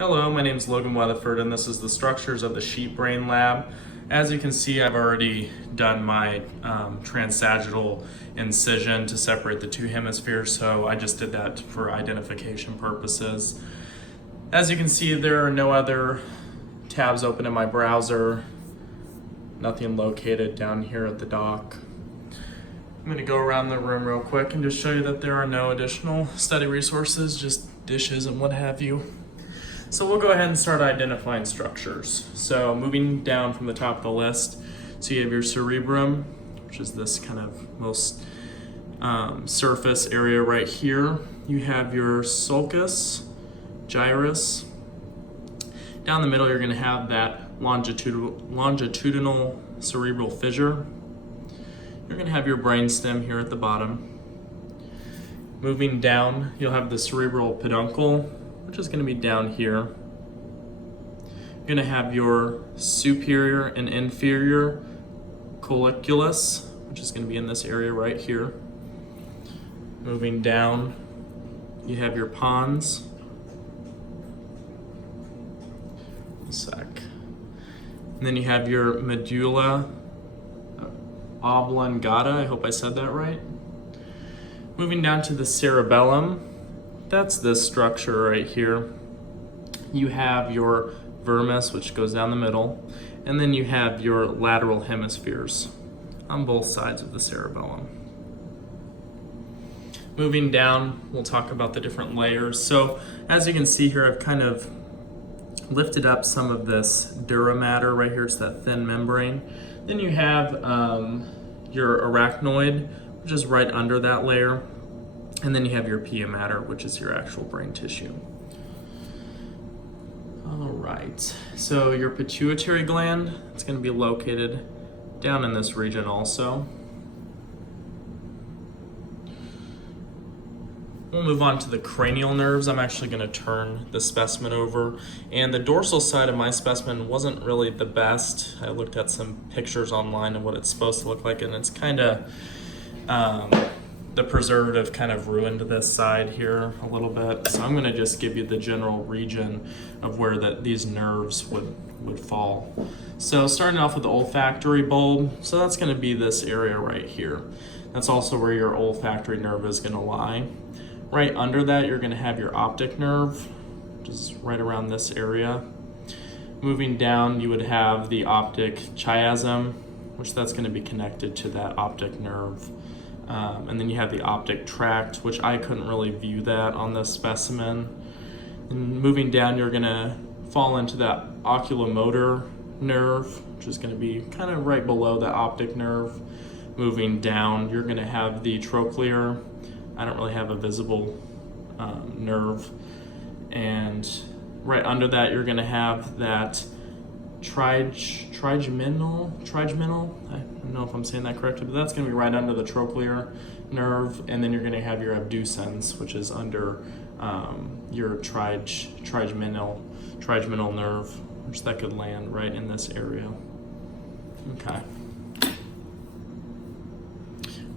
Hello, my name is Logan Weatherford, and this is the structures of the sheep brain lab. As you can see, I've already done my transsagittal incision to separate the two hemispheres, so I just did that for identification purposes. As you can see, there are no other tabs open in my browser, nothing located down here at the dock. I'm going to go around the room real quick and just show you that there are no additional study resources, just dishes and what have you. So we'll go ahead and start identifying structures. So moving down from the top of the list, so you have your cerebrum, which is this kind of most surface area right here. You have your sulcus, gyrus. Down the middle, you're going to have that longitudinal cerebral fissure. You're going to have your brainstem here at the bottom. Moving down, you'll have the cerebral peduncle, which is going to be down here. You're going to have your superior and inferior colliculus, which is going to be in this area right here. Moving down, you have your pons. A sec. And then you have your medulla oblongata. I hope I said that right. Moving down to the cerebellum. That's this structure right here. You have your vermis, which goes down the middle, and then you have your lateral hemispheres on both sides of the cerebellum. Moving down, we'll talk about the different layers. So as you can see here, I've kind of lifted up some of this dura mater right here, it's that thin membrane. Then you have your arachnoid, which is right under that layer. And then you have your pia mater, which is your actual brain tissue. All right, so your pituitary gland, it's going to be located down in this region also. We'll move on to the cranial nerves. I'm actually going to turn the specimen over. And the dorsal side of my specimen wasn't really the best. I looked at some pictures online of what it's supposed to look like, and it's kind of... the preservative kind of ruined this side here a little bit. So I'm gonna just give you the general region of where these nerves would fall. So starting off with the olfactory bulb, so that's gonna be this area right here. That's also where your olfactory nerve is gonna lie. Right under that, you're gonna have your optic nerve, which is right around this area. Moving down, you would have the optic chiasm, which that's gonna be connected to that optic nerve. And then you have the optic tract, which I couldn't really view that on this specimen. And moving down, you're gonna fall into that oculomotor nerve, which is gonna be kind of right below the optic nerve. Moving down, you're gonna have the trochlear. I don't really have a visible nerve. And right under that, you're gonna have that trigeminal, I don't know if I'm saying that correctly, but that's going to be right under the trochlear nerve, and then you're going to have your abducens, which is under your trigeminal nerve, which that could land right in this area. Okay.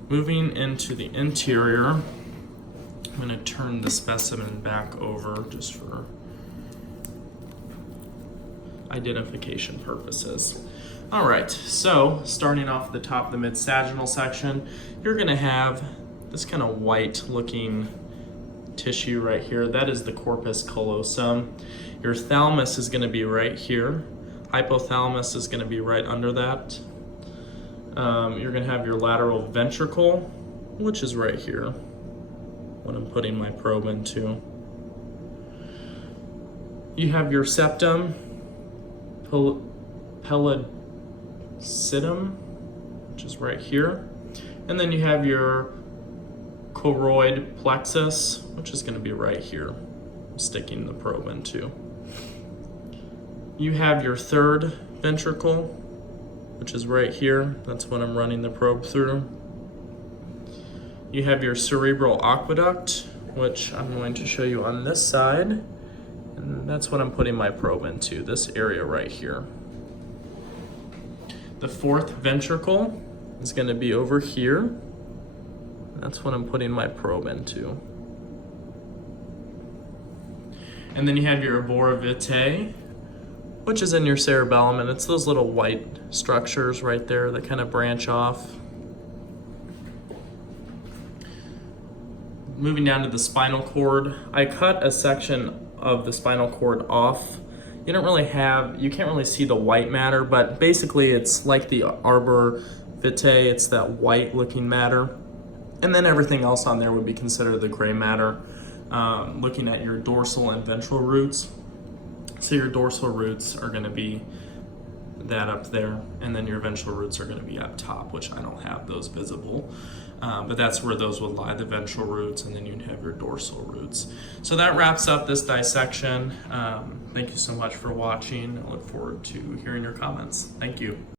Moving into the interior, I'm going to turn the specimen back over just for identification purposes. All right, so starting off the top of the mid-sagittal section, you're gonna have this kind of white looking tissue right here. That is the corpus callosum. Your thalamus is gonna be right here. Hypothalamus is gonna be right under that. You're gonna have your lateral ventricle, which is right here, what I'm putting my probe into. You have your septum, pellucidum, which is right here. And then you have your choroid plexus, which is going to be right here, I'm sticking the probe into. You have your third ventricle, which is right here. That's what I'm running the probe through. You have your cerebral aqueduct, which I'm going to show you on this side. And that's what I'm putting my probe into, this area right here. The fourth ventricle is going to be over here. That's what I'm putting my probe into. And then you have your arbora vitae, which is in your cerebellum, and it's those little white structures right there that kind of branch off. Moving down to the spinal cord, I cut a section of the spinal cord off. You can't really see the white matter, but basically it's like the arbor vitae, it's that white looking matter. And then everything else on there would be considered the gray matter. Looking at your dorsal and ventral roots. So your dorsal roots are gonna be that up there, and then your ventral roots are gonna be up top, which I don't have those visible. But that's where those would lie, the ventral roots, and then you'd have your dorsal roots. So that wraps up this dissection. Thank you so much for watching. I look forward to hearing your comments. Thank you.